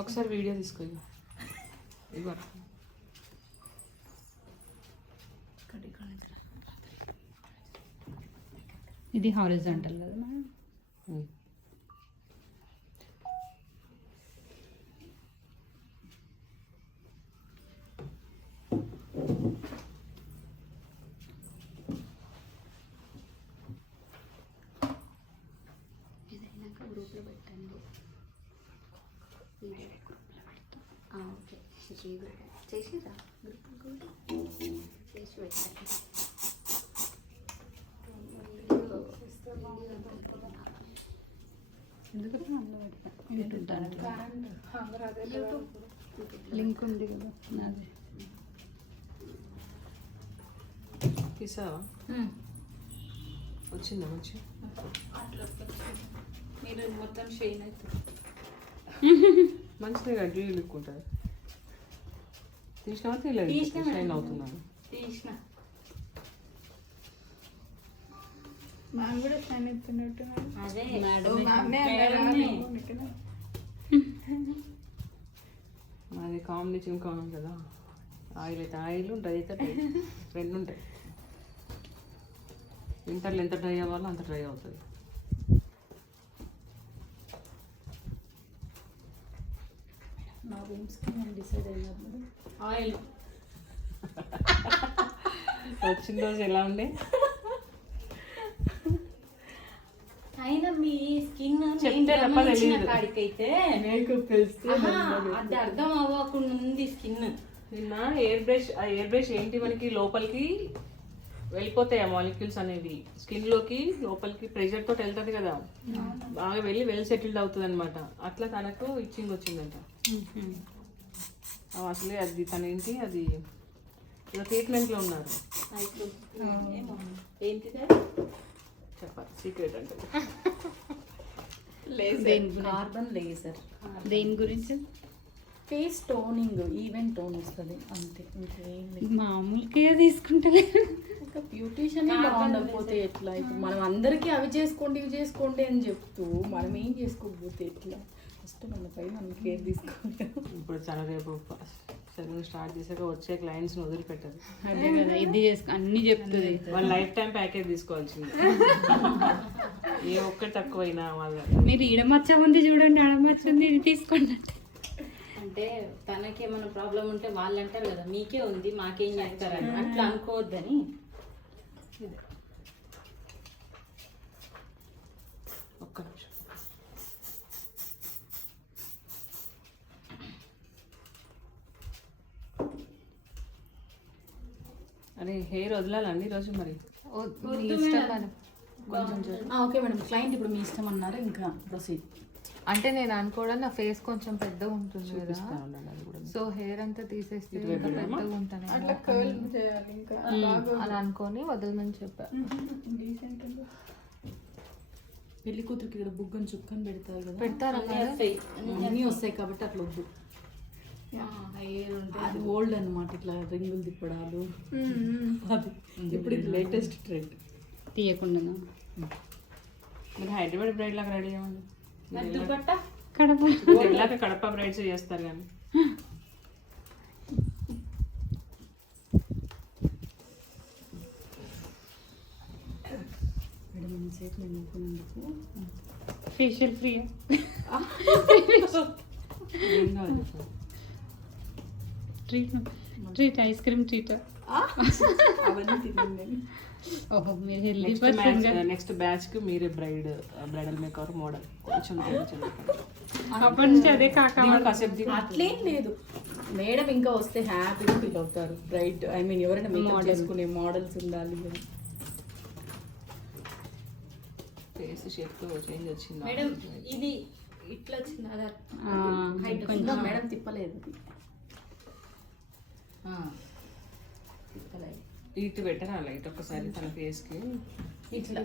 ఒకసారి వీడియో తీసుకో ఇగో ఇది హారిజాంటల్ కదా మేడం. గ్రూప్లో పెట్టండి. ఓకే చేసిరా గ్రూప్ చేసి పెట్టండి. ఎందుకంటే యూట్యూబ్ లింక్ ఉంది కదా నాది. తీసావా? వచ్చిందా మంచి? మీరు మొత్తం షైన్ అవుతుంది. మంచిగా డ్యూ లుక్ ఉంటుంది. తీసినావా? తెలియదు షైన్ అవుతున్నాను. తీసిన మనం కూడా షైన్ అవుతున్నట్టు. అదే మాది కాంబినేషన్ కామన్ కదా. ఆయిల్ అయితే ఆయిల్ ఉంటుంది, అయితే రెండు ఉంటాయి. ఇంటర్లో ఎంత డ్రై అవ్వాలో అంత డ్రై అవుతుంది. నా రూమ్స్కి నేను డిసైడ్ అయినప్పుడు ఆయిల్ వచ్చిన రోజు ఎలా ఉండే? అయినా మీ స్కిన్ చెప్తే తప్ప తెలియదు. కాడికైతే అది అర్థం అవ్వకుండా ఉంది స్కిన్. నిన్న ఎయిర్ బ్రష్ ఏంటి మనకి లోపలికి వెళ్ళిపోతాయి ఆ మాలిక్యూల్స్ అనేవి స్కిన్లోకి లోపలికి ప్రెషర్ తోటి వెళ్తుంది కదా, బాగా వెళ్ళి వెల్ సెటిల్డ్ అవుతుంది అనమాట. అట్లా తనకు ఇచ్చింగ్ వచ్చిందంట. అసలే అది తనేంటి అది ట్రీట్మెంట్లో ఉన్నారు. ఏంటిదే చెప్పాలి సీక్రెట్ అంటే కార్బన్ లేజర్. దేని గురించి? ఫేస్ టోనింగ్, ఈవెంట్ టోన్ వస్తుంది అంతే, ఇంకేం లేదు. మామూలుగా తీసుకుంటలే. ఇంకా బ్యూటీషియన్ బాగుండకపోతే ఎట్లా? ఇప్పుడు మనం అందరికీ అవి చేసుకోండి ఇవి చేసుకోండి అని చెప్తూ మనం ఏం చేసుకోకపోతే ఎట్లా? ఫస్ట్ మనపై మనం కేర్ తీసుకోవాలి. ఇప్పుడు చాలా రేపు సెలూన్ స్టార్ట్ చేశాక వచ్చే క్లయింట్స్ని వదిలిపెట్టదు. అదే కదా, ఇది అన్ని చెప్తుంది. వాళ్ళు లైఫ్ టైం ప్యాకేజ్ తీసుకోవాల్సింది. ఏ ఒక్కటి తక్కువైనా వాళ్ళ మీరు ఈడమచ్చ ఉంది చూడండి, ఆడమచ్చ ఉంది, ఇది తీసుకోండి. అంటే తనకి ఏమైనా ప్రాబ్లం ఉంటే వాళ్ళు అంటారు కదా మీకే ఉంది మాకేం చేస్తారని, అట్లా అనుకోవద్దని. ఒక్క నిమిషం. అరే హెయిర్ వదలాలండి ఈరోజు మరి? ఓకే మేడం, క్లయింట్ ఇప్పుడు మీ ఇష్టం అన్నారు, ఇంకా ప్రొసీడ్. అంటే నేను అనుకోవడం నా ఫేస్ కొంచెం పెద్దగా ఉంటుంది కదా, అది కూడా సో హెయిర్ అంతా తీసేస్తే ఇంకా పెద్దగా ఉంటాను అట్లా కర్ల్ చేయాలి ఇంకా అలా అనుకొని వదలమని చెప్పా. డీసెంట్ పెళ్లి కూతురికి ఇక్కడ బుగ్గని చుక్కని పెడతారు కదా, పెడతారా? అన్నీ వస్తాయి కాబట్టి అట్లా వద్దు. అది ఓల్డ్ అన్నమాట, ఇట్లా రింగులు తిప్పడాలు. అది ఇప్పుడు ఇది లేటెస్ట్ ట్రెండ్. తీయకుండా మీరు హైదరాబాద్ బ్రైడ్ లాగా రెడీ అవ్వండి. దుపట్ట కడప ఇలాగ కడప బ్రైడ్స్ చేస్తారు కానీ మేడం ఎంతసేపు నేను అనుకున్నందుకు ఫేషియల్ ఫ్రీ. ఏం కావాలి చెప్పండి. Treat ice cream treat. అవన్నీ తిన్నాను నేను. ఓహో, మీరు హెల్దీ నెక్స్ట్ బ్యాచ్ కి మీరే బ్రైడల్ మేకర్ మోడల్ కొంచెం అప్పటి నుంచి అదే కాక కాసేపు అట్లేం లేదు మేడం, ఇంకా వస్తే హ్యాపీగా ఫీల్ అవుతారు. బ్రైట్ ఐ మీన్ ఎవరైనా మేకప్ చేసుకునే మోడల్స్ ఉండాలి. ఫేస్ షేప్ చేంజ్ వచ్చింది మేడం. ఇది ఇట్లా వచ్చింది కొంచెం మేడం తిప్పలేదు. ఇటు పెట్టరా లైట్ ఒక్కసారి తన ఫేస్ కి ఇట్లా